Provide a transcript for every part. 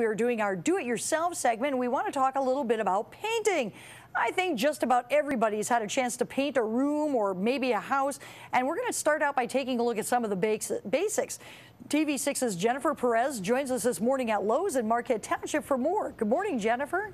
We are doing our do-it-yourself segment. We want to talk a little bit about painting. I think just about everybody's had a chance to paint a room or maybe a house, and we're going to start out by taking a look at some of the basics. TV6's Jennifer Perez joins us this morning at Lowe's in Marquette Township for more. Good morning, Jennifer.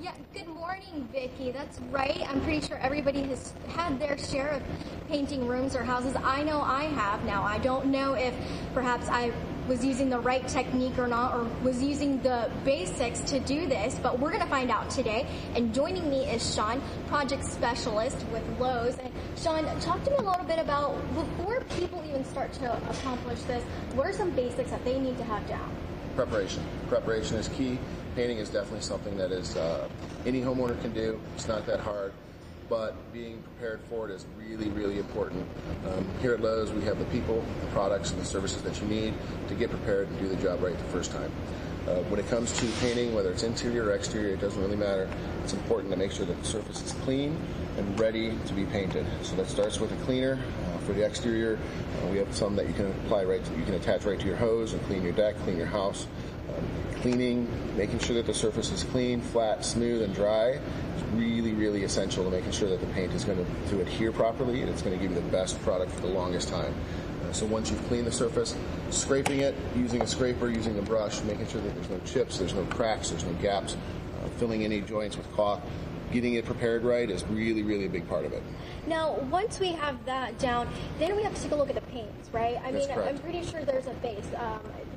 Yeah, good morning, Vicki. That's right. I'm pretty sure everybody has had their share of painting rooms or houses. I know I have. Now, I don't know if perhaps I was using the right technique or not, or was using the basics to do this, but we're going to find out today. And joining me is Sean, project specialist with Lowe's. And Sean, talk to me a little bit about, before people even start to accomplish this, what are some basics that they need to have down? Preparation. Preparation is key. Painting is definitely something that is any homeowner can do. It's not that hard, but being prepared for it is really, really important. Here at Lowe's, we have the people, the products, and the services that you need to get prepared and do the job right the first time. When it comes to painting, whether it's interior or exterior, it doesn't really matter. It's important to make sure that the surface is clean and ready to be painted. So that starts with a cleaner. For the exterior, we have some that you can apply you can attach right to your hose and clean your deck, clean your house. Cleaning, making sure that the surface is clean, flat, smooth, and dry is really, really essential to making sure that the paint is going to adhere properly and it's going to give you the best product for the longest time. So once you've cleaned the surface, scraping it, using a scraper, using a brush, making sure that there's no chips, there's no cracks, there's no gaps, filling any joints with caulk. Getting it prepared right is really, really a big part of it. Now, once we have that down, then we have to take a look at the paints, right? That's correct. I'm pretty sure there's a base.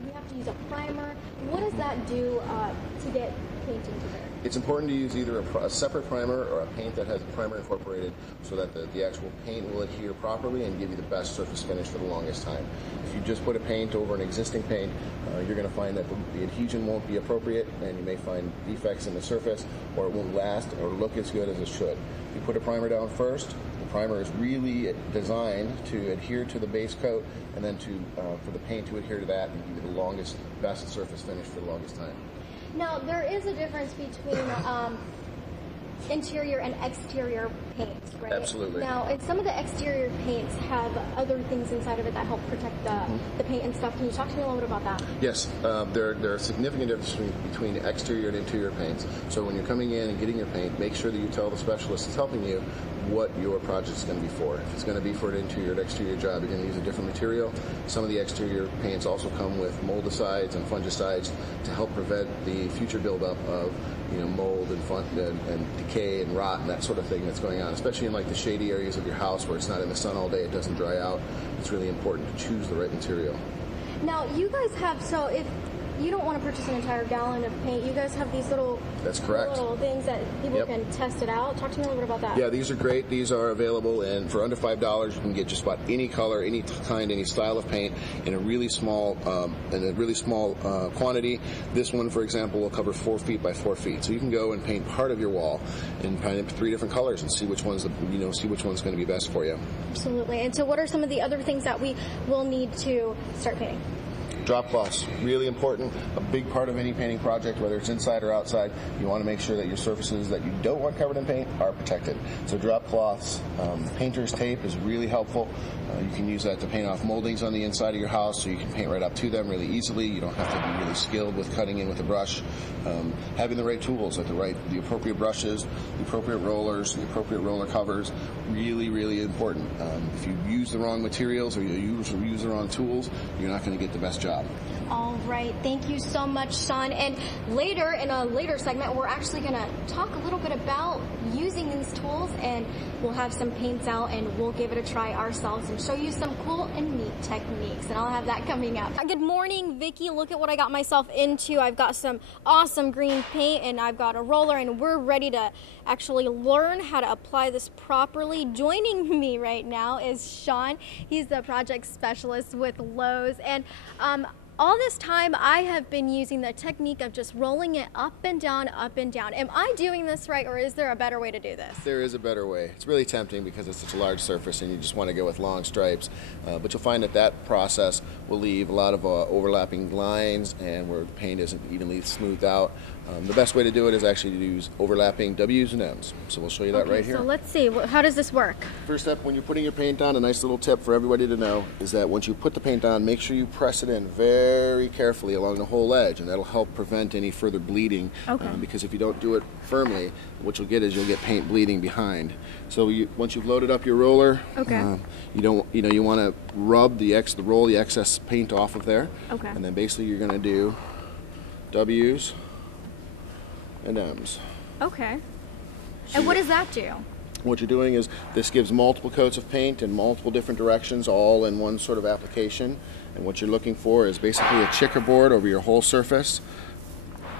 We have to use a primer. What does that do to get paint into there? It's important to use either a separate primer or a paint that has a primer incorporated so that the actual paint will adhere properly and give you the best surface finish for the longest time. If you just put a paint over an existing paint, you're going to find that the adhesion won't be appropriate and you may find defects in the surface, or it won't last or look as good as it should. If you put a primer down first, the primer is really designed to adhere to the base coat and then for the paint to adhere to that and give you the longest, best surface finish for the longest time. Now, there is a difference between interior and exterior paints, right? Absolutely. Now, and some of the exterior paints have other things inside of it that help protect the paint and stuff. Can you talk to me a little bit about that? Yes, there are significant differences between exterior and interior paints. So when you're coming in and getting your paint, make sure that you tell the specialist that's helping you what your project is going to be for. If it's going to be for an interior or exterior job, you're going to use a different material. Some of the exterior paints also come with moldicides and fungicides to help prevent the future buildup of mold and decay and rot and that sort of thing that's going on, especially in like the shady areas of your house where it's not in the sun all day, it doesn't dry out. It's really important to choose the right material. Now, you guys have, so if you don't want to purchase an entire gallon of paint, you guys have these little, that's correct, little things that people can test it out. Talk to me a little bit about that. Yeah, these are great. These are available, and for under $5, you can get just about any color, any kind, any style of paint in a really small quantity. This one, for example, will cover 4 feet by 4 feet, so you can go and paint part of your wall and paint 3 different colors and see which one's going to be best for you. Absolutely. And so, what are some of the other things that we will need to start painting? Drop cloths, really important. A big part of any painting project, whether it's inside or outside, you want to make sure that your surfaces that you don't want covered in paint are protected. So drop cloths, painter's tape is really helpful. You can use that to paint off moldings on the inside of your house so you can paint right up to them really easily. You don't have to be really skilled with cutting in with a brush. Having the right tools, like the appropriate brushes, the appropriate rollers, the appropriate roller covers, really, really important. If you use the wrong materials or you use the wrong tools, you're not going to get the best job. All right. Thank you so much, Sean. And later, in a later segment, we're actually going to talk a little bit about using these tools, and we'll have some paints out and we'll give it a try ourselves and show you some cool and neat techniques. And I'll have that coming up. Good morning, Vicki. Look at what I got myself into. I've got some awesome green paint and I've got a roller, and we're ready to actually learn how to apply this properly. Joining me right now is Sean. He's the project specialist with Lowe's. And all this time, I have been using the technique of just rolling it up and down, up and down. Am I doing this right, or is there a better way to do this? There is a better way. It's really tempting because it's such a large surface and you just want to go with long stripes. But you'll find that process will leave a lot of overlapping lines and where the paint isn't evenly smoothed out. The best way to do it is actually to use overlapping W's and M's. So we'll show you that right here. So let's see, how does this work? First step, when you're putting your paint on, a nice little tip for everybody to know is that once you put the paint on, make sure you press it in very carefully along the whole edge, and that'll help prevent any further bleeding. Because if you don't do it firmly, what you'll get is you'll get paint bleeding behind. So once you've loaded up your roller, you want to rub roll the excess paint off of there, and then basically you're going to do W's and M's. Okay. And what does that do? What you're doing is this gives multiple coats of paint in multiple different directions, all in one sort of application. And what you're looking for is basically a checkerboard over your whole surface,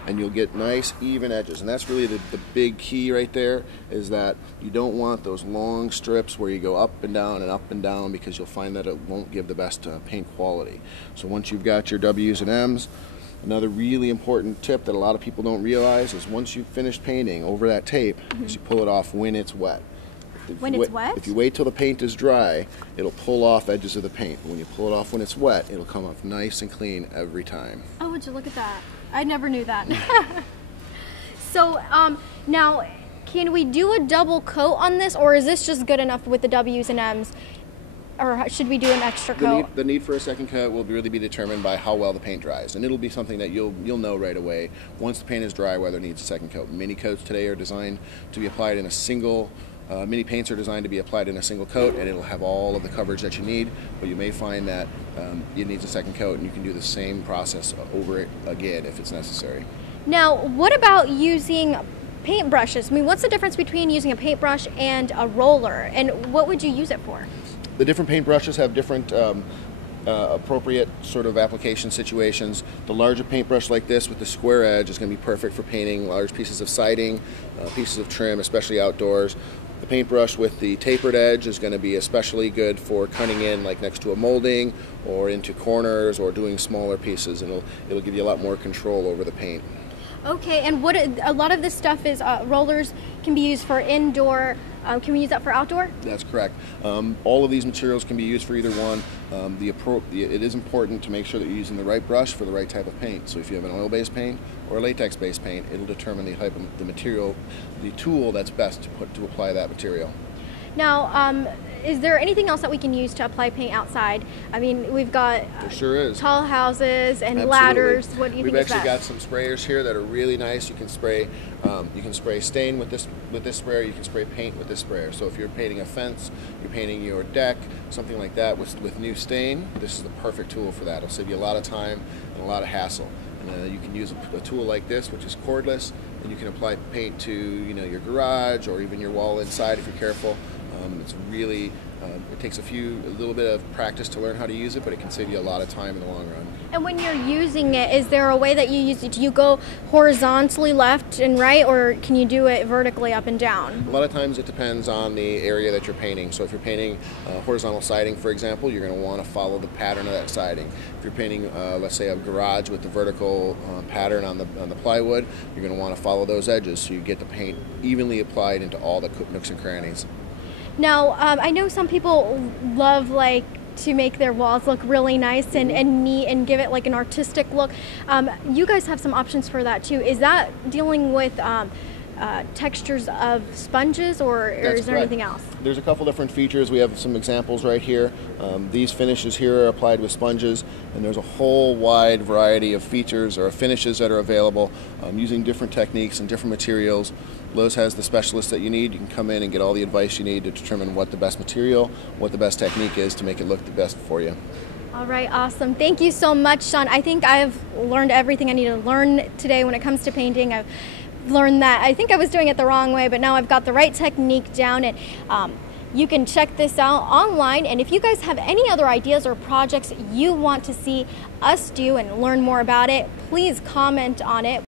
and you'll get nice even edges. And that's really the big key right there, is that you don't want those long strips where you go up and down, because you'll find that it won't give the best paint quality. So once you've got your W's and M's, another really important tip that a lot of people don't realize is once you've finished painting over that tape, is you pull it off when it's wet. When it's wet? If you wait till the paint is dry, it'll pull off edges of the paint. When you pull it off when it's wet, it'll come off nice and clean every time. Oh, would you look at that? I never knew that. So now, can we do a double coat on this, or is this just good enough with the W's and M's? Or should we do an extra coat? The need for a second coat will really be determined by how well the paint dries, and it'll be something that you'll know right away once the paint is dry whether it needs a second coat. Mini coats today are designed to be applied in a single. Mini paints are designed to be applied in a single coat, and it'll have all of the coverage that you need. But you may find that it needs a second coat, and you can do the same process over it again if it's necessary. Now, what about using paintbrushes? I mean, what's the difference between using a paintbrush and a roller, and what would you use it for? The different paintbrushes have different appropriate sort of application situations. The larger paintbrush like this with the square edge is going to be perfect for painting large pieces of siding, pieces of trim, especially outdoors. The paintbrush with the tapered edge is going to be especially good for cutting in like next to a molding or into corners or doing smaller pieces, and it'll give you a lot more control over the paint. Okay, and a lot of this stuff is rollers can be used for indoor. Can we use that for outdoor? That's correct. All of these materials can be used for either one. It is important to make sure that you're using the right brush for the right type of paint. So if you have an oil-based paint or a latex-based paint, it'll determine the type of the material, the tool that's best to apply that material. Now, is there anything else that we can use to apply paint outside? I mean, we've got there sure is. Tall houses and Absolutely. ladders. What do you think is best? We've actually got some sprayers here that are really nice. You can spray stain with this sprayer. You can spray paint with this sprayer. So if you're painting a fence, you're painting your deck, something like that with new stain, this is the perfect tool for that. It'll save you a lot of time and a lot of hassle. And you can use a tool like this, which is cordless, and you can apply paint to your garage or even your wall inside if you're careful. It's really, it takes a little bit of practice to learn how to use it, but it can save you a lot of time in the long run. And when you're using it, is there a way that you use it? Do you go horizontally left and right, or can you do it vertically up and down? A lot of times it depends on the area that you're painting. So if you're painting horizontal siding, for example, you're going to want to follow the pattern of that siding. If you're painting, let's say, a garage with the vertical pattern on the plywood, you're going to want to follow those edges so you get the paint evenly applied into all the nooks and crannies. Now, I know some people love to make their walls look really nice and neat and give it like an artistic look. You guys have some options for that too. Is that dealing with textures of sponges, or is there anything else? There's a couple different features. We have some examples right here. These finishes here are applied with sponges, and there's a whole wide variety of features or finishes that are available using different techniques and different materials. Lowe's has the specialists that you need. You can come in and get all the advice you need to determine what the best material, what the best technique is to make it look the best for you. All right, awesome. Thank you so much, Sean. I think I've learned everything I need to learn today when it comes to painting. I've learned that I think I was doing it the wrong way, but now I've got the right technique down. And you can check this out online. And if you guys have any other ideas or projects you want to see us do and learn more about it, please comment on it.